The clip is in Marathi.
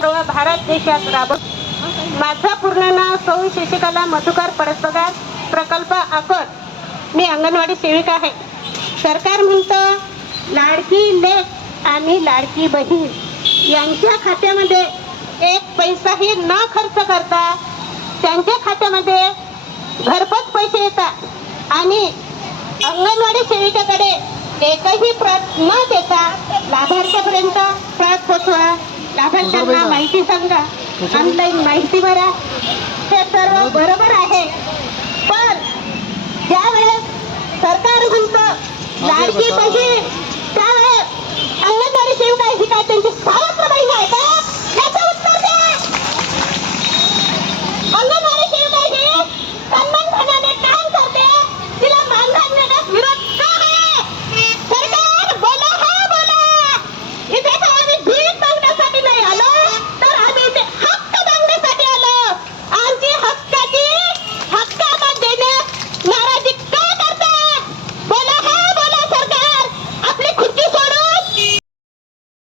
सर्व भारत देशात राबव. माझं पूर्ण नाव सौ शशिकला मधुकर परसगार प्रकल्प आकर मी अंगणवाडी सेविका आहे. सरकार म्हणतं लाडकी लेख आणि लाडकी बहीण. यांच्या खात्यामध्ये एक पैसाही न खर्च करता त्यांच्या खात्यामध्ये घरपोच पैसे येतात. आणि अंगणवाडी सेविकेकडे एकही प्रत न देता लाभार्थ्या लाभार्थ्यांना माहिती सांगा. ऑनलाईन माहिती भरा हे सर्व बरोबर आहे. पण ज्यावेळेस सरकार म्हणतं लाडकी बहीण त्यावेळेस अंगणवाडी सेविका ही काय त्यांची